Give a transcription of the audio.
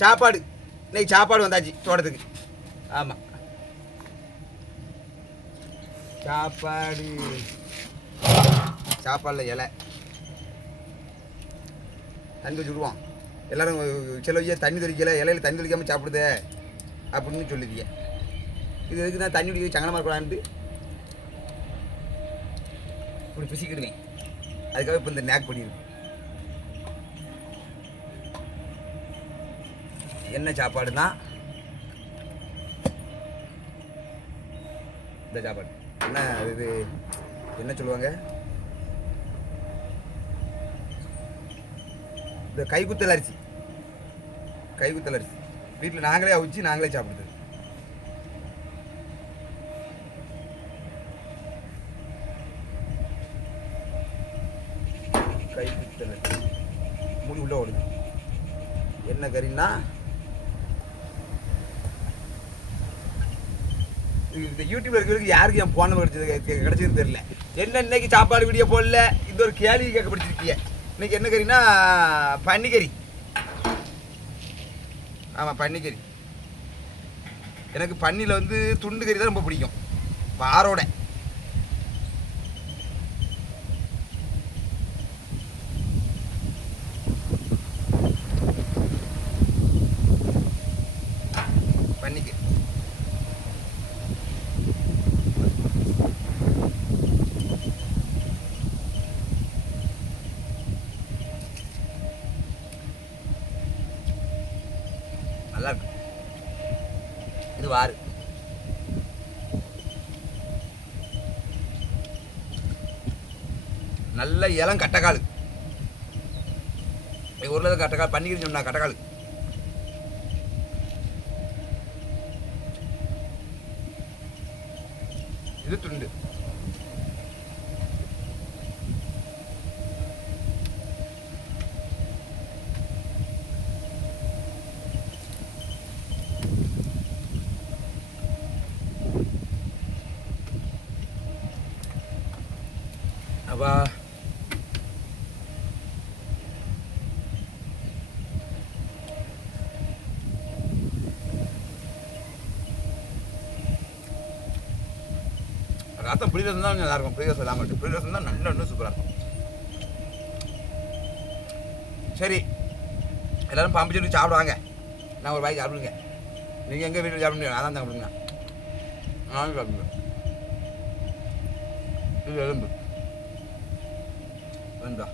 சாப்பாடு இன்னைக்கு சாப்பாடு வந்தாச்சு தோட்டத்துக்கு. ஆமாம், சாப்பாடில் இலை தண்ணி வச்சு விடுவோம். எல்லோரும் சிலவையே தண்ணி தெளிக்கலை, இலையில தண்ணி தெளிக்காமல் சாப்பிடுதே அப்படின்னு சொல்லுதிய. இது எதுக்கு தான் தண்ணி குடிக்க சங்கடமாக இருக்கலான்ட்டு இப்படி பிசிக்கிடுவேன். அதுக்காக இப்போ இந்த நேக் பண்ணியிருக்கு. என்ன சாப்பாடுனா இந்த சாப்பாடு என்ன இது என்ன சொல்லுவாங்க, இந்த கைக்குத்தல் அரிசி. கைக்குத்தல் அரிசி வீட்டில் நாங்களே அவிச்சு நாங்களே சாப்பிடுது. கைக்குத்தல் அரிசி முடி உள்ள ஓடுது. என்ன கறின்னா இந்த யூடியூப்ல இருக்கிறதுக்கு யாருக்கு என் போன கிடைச்சதுன்னு தெரியல. என்ன இன்னைக்கு சாப்பாடு வீடியோ போடல, இந்த ஒரு கேள்வி கேட்க படிச்சிருக்கீங்க. இன்னைக்கு என்ன கறினா பன்னிக்கறி. ஆமாம், பன்னிக்கறி. எனக்கு பன்னியில் வந்து துண்டு கறி தான் ரொம்ப பிடிக்கும், வாரோட. பன்னிக்கறி நல்லா இருக்கு. இது வாரு. நல்ல இளம் கட்டக்கால். ஊர்ல கட்டக்கால் பன்னிக்கறி சொன்னா கட்டக்கால். இது துண்டு. அப்பா ரத்தம் புளி ரசம் தான் நல்லா இருக்கும். புளி ரசம் இல்லாமல் இருக்கு. புளி ரசம் தான் நல்ல இன்னும் சூப்பராக இருக்கும். சரி, எல்லாரும் பாம்பு சொல்லி சாப்பிடுவாங்க. நான் ஒரு வாய் சாப்பிடுங்க. நீங்கள் எங்கள் வீட்டில் சாப்பிட முடியாது, அதான் சாப்பிடுங்க. நானும் சாப்பிடுங்க. இது எலும்பு வேண்டா.